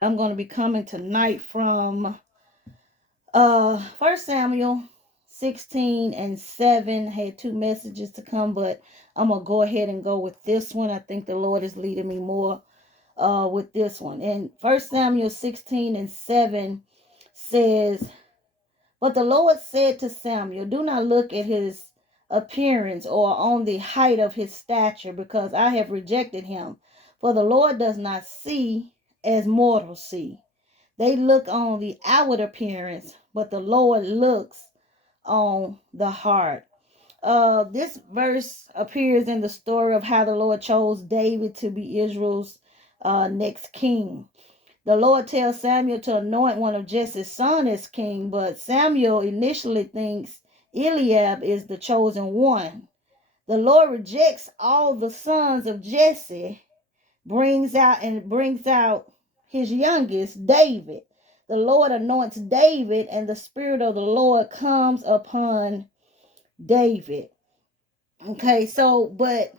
I'm going to be coming tonight from 1 Samuel 16 and 7. Had two messages to come, but I'm going to go ahead and go with this one. I think the Lord is leading me more with this one. And 1 Samuel 16 and 7 says, "But the Lord said to Samuel, do not look at his appearance or on the height of his stature, because I have rejected him. For the Lord does not see as mortals see. They look on the outward appearance, but the Lord looks on the heart." This verse appears in the story of how the Lord chose David to be Israel's next king. The Lord tells Samuel to anoint one of Jesse's sons as king, but Samuel initially thinks Eliab is the chosen one. The Lord rejects all the sons of Jesse, brings out his youngest, David. The Lord anoints David, and the Spirit of the Lord comes upon David. Okay, so, but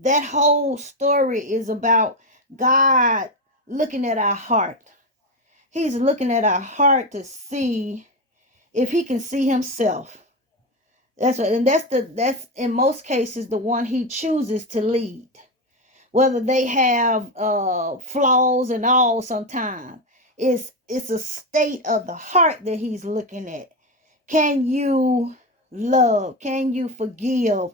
that whole story is about God looking at our heart. He's looking at our heart to see if he can see himself. That's what, and that's in most cases the one he chooses to lead. Whether they have flaws and all, sometimes it's a state of the heart that he's looking at. Can you love? Can you forgive?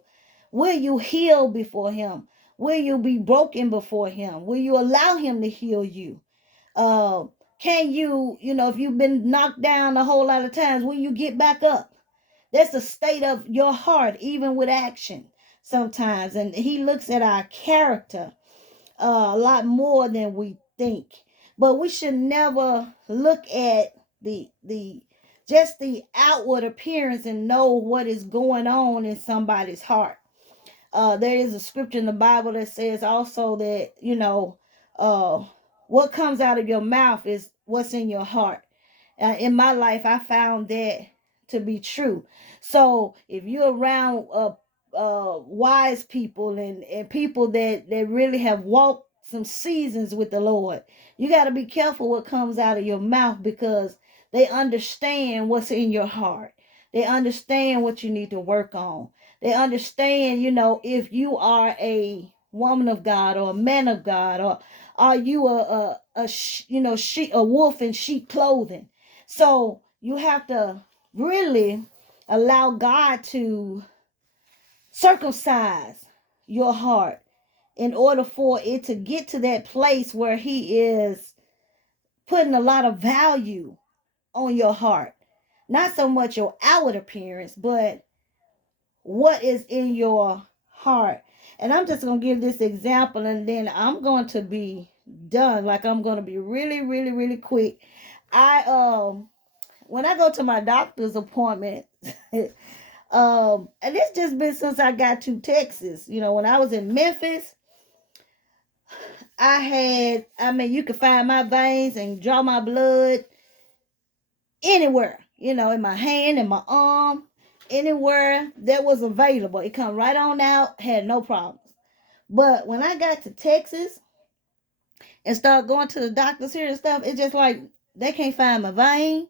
Will you heal before him? Will you be broken before him? Will you allow him to heal you? Uh, can you, if you've been knocked down a whole lot of times, will you get back up? That's the state of your heart, even with action sometimes. And he looks at our character a lot more than we think. But we should never look at the just the outward appearance and know what is going on in somebody's heart. There is a scripture in the Bible that says also that, uh, what comes out of your mouth is what's in your heart. In my life, I found that to be true. So if you're around wise people and people that really have walked some seasons with the Lord, you got to be careful what comes out of your mouth, because they understand what's in your heart. They understand what you need to work on. They understand, if you are a woman of God or a man of God, or are you a wolf in sheep clothing. So you have to really allow God to circumcise your heart in order for it to get to that place where he is putting a lot of value on your heart. Not so much your outward appearance, but what is in your heart. And I'm just going to give this example, and then I'm going to be done. Like, I'm going to be really, really, really quick. When I go to my doctor's appointment, and it's just been since I got to Texas. When I was in Memphis, you could find my veins and draw my blood anywhere, in my hand, in my arm, anywhere that was available. It come right on out, had no problems. But when I got to Texas and start going to the doctors here and stuff, it's just like they can't find my vein.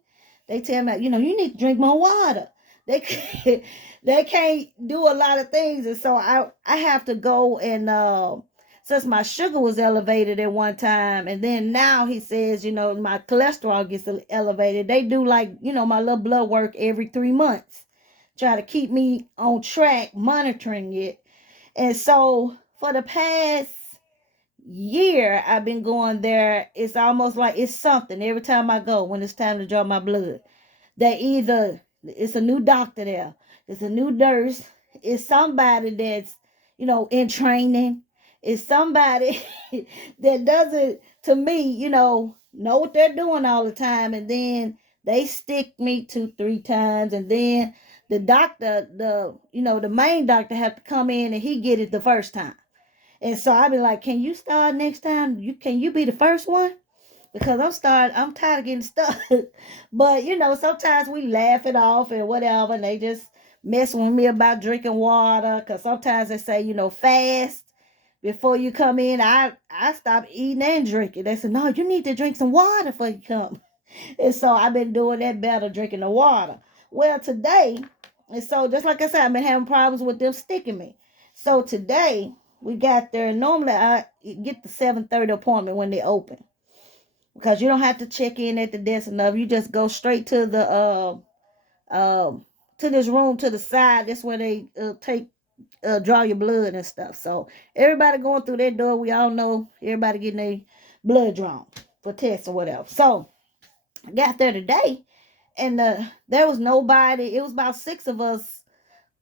They tell me, you need to drink more water. They can't, they can't do a lot of things, and so I have to go and since my sugar was elevated at one time, and then now he says, my cholesterol gets elevated. They do, like, my little blood work every 3 months, try to keep me on track, monitoring it. And so for the past year I've been going there. It's almost like it's something every time I go when it's time to draw my blood. They either it's a new doctor there, it's a new nurse, it's somebody that's in training, it's somebody that doesn't, to me, know what they're doing all the time, and then they stick me 2-3 times, and then the doctor, the main doctor, have to come in and he get it the first time. And so I be like, can you start next time? Can you be the first one? Because I'm tired of getting stuck. But sometimes we laugh it off and whatever, and they just mess with me about drinking water. Cause sometimes they say, fast. before you come in, I stopped eating and drinking. They said, no, you need to drink some water before you come. And so I've been doing that better, drinking the water. Well, today, and so just like I said, I've been having problems with them sticking me. So today we got there. Normally I get the 7:30 appointment when they open, because you don't have to check in at the desk enough. You just go straight to the to this room to the side. That's where they take draw your blood and stuff. So everybody going through that door, we all know everybody getting their blood drawn for tests or whatever. So I got there today, and there was nobody. It was about 6 of us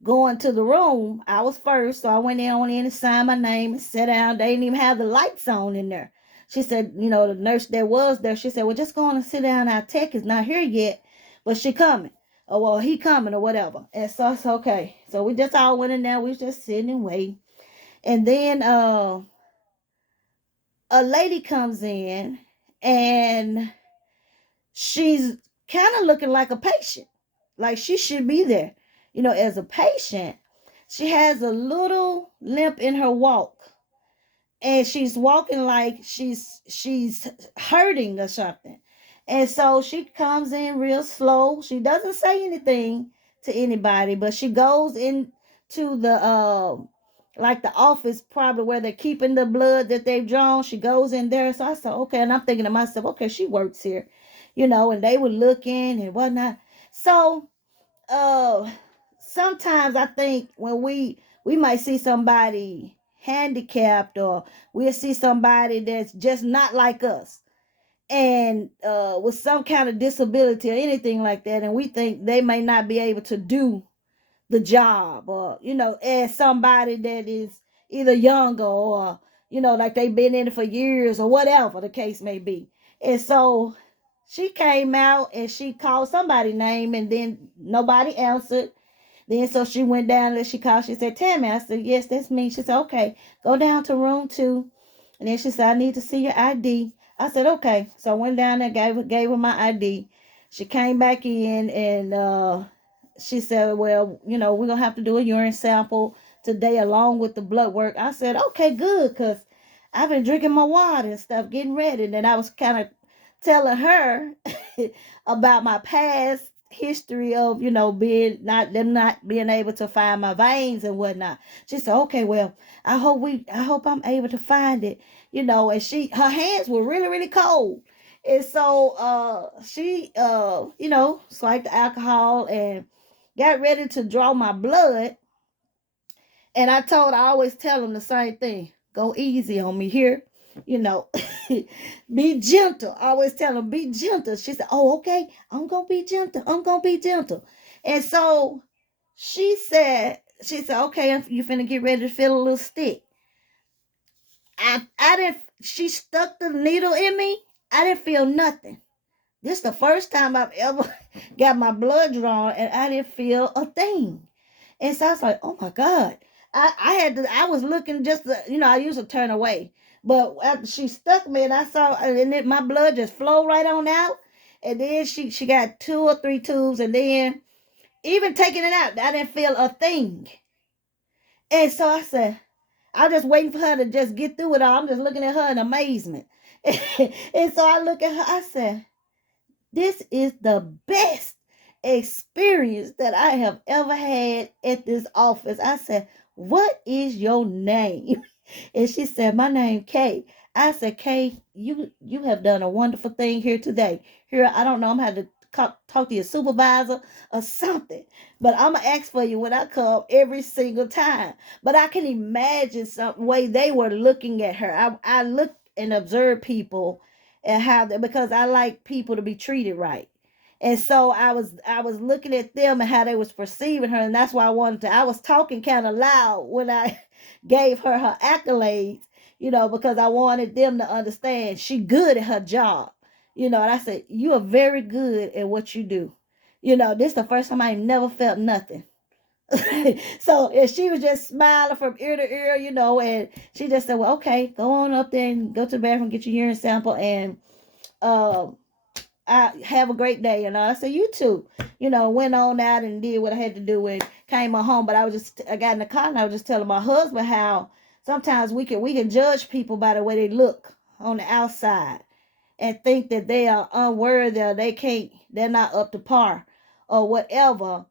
going to the room. I was first, so I went in on in and signed my name and sat down. They didn't even have the lights on in there. She said, the nurse that was there, she said, well, just go on and sit down. Our tech is not here yet, but she coming. Oh, well, he coming or whatever. And so it's okay. So we just all went in there. We was just sitting and waiting. And then a lady comes in, and she's kind of looking like a patient. Like she should be there. As a patient, she has a little limp in her walk. And she's walking like she's hurting or something. And so she comes in real slow. She doesn't say anything to anybody, but she goes into the like the office, probably where they're keeping the blood that they've drawn. She goes in there. So I said, okay. And I'm thinking to myself, okay, she works here, and they were looking and whatnot. So sometimes I think when we might see somebody handicapped, or we'll see somebody that's just not like us, and with some kind of disability or anything like that, and we think they may not be able to do the job, or as somebody that is either younger, or like they've been in it for years, or whatever the case may be. And so she came out and she called somebody's name, and then nobody answered. Then so she went down and she called. She said, Tammy. I said, yes, that's me. She said, okay, go down to room 2. And then she said, I need to see your ID. I said, okay. So I went down there, gave her my ID. She came back in, and she said, well, we're going to have to do a urine sample today along with the blood work. I said, okay, good, because I've been drinking my water and stuff, getting ready. And then I was kind of telling her about my past history of being not being able to find my veins and whatnot. She said, okay, well, I hope I'm able to find it. And her hands were really, really cold. And so she swiped the alcohol and got ready to draw my blood. And I always tell them the same thing: go easy on me here, you know. Be gentle. I always tell them, be gentle. She said, oh, okay, I'm gonna be gentle. I'm gonna be gentle. And so she said, okay, you finna get ready to feel a little stick. I didn't, she stuck the needle in me. I didn't feel nothing. This is the first time I've ever got my blood drawn, and I didn't feel a thing. And so I was like, oh my God. I was looking just, I used to turn away. But after she stuck me, and I saw, and then my blood just flowed right on out. And then she got 2 or 3 tubes, and then even taking it out, I didn't feel a thing. And so I said, I'm just waiting for her to just get through it all. I'm just looking at her in amazement. And so I look at her, I said, this is the best experience that I have ever had at this office. I said, what is your name? And she said, my name Kay. I said, Kay, you have done a wonderful thing here today. Here, I don't know, I'm going to have to talk to your supervisor or something. But I'm going to ask for you when I come every single time. But I can imagine some way they were looking at her. I look and observe people and how they, because I like people to be treated right. And so I was looking at them and how they was perceiving her, and that's why I was talking kind of loud when I gave her accolades, because I wanted them to understand she good at her job, and I said, you are very good at what you do. This is the first time I never felt nothing. So and she was just smiling from ear to ear, and she just said, well, okay, go on up there and go to the bathroom, get your urine sample, and I have a great day. And I said, you too. Went on out and did what I had to do and came on home. But I got in the car and I was just telling my husband how sometimes we can judge people by the way they look on the outside and think that they are unworthy or they're not up to par or whatever.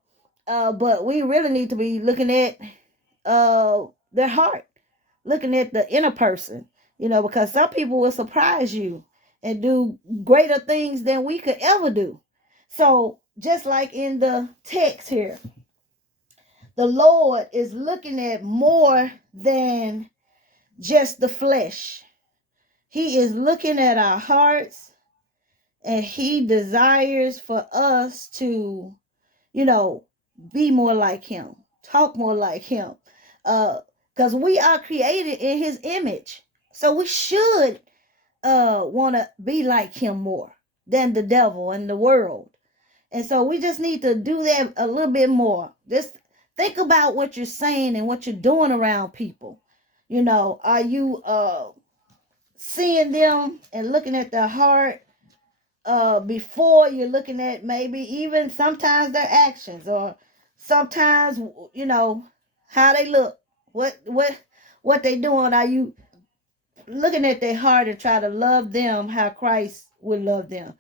But we really need to be looking at their heart, looking at the inner person, because some people will surprise you and do greater things than we could ever do. So just like in the text here, the Lord is looking at more than just the flesh. He is looking at our hearts, and he desires for us to, be more like him, talk more like him. Because we are created in his image. So we should want to be like him more than the devil and the world. And so we just need to do that a little bit more. Just think about what you're saying and what you're doing around people. Are you seeing them and looking at their heart before you're looking at maybe even sometimes their actions, or sometimes how they look, what they doing? Are you looking at their heart and try to love them how Christ would love them?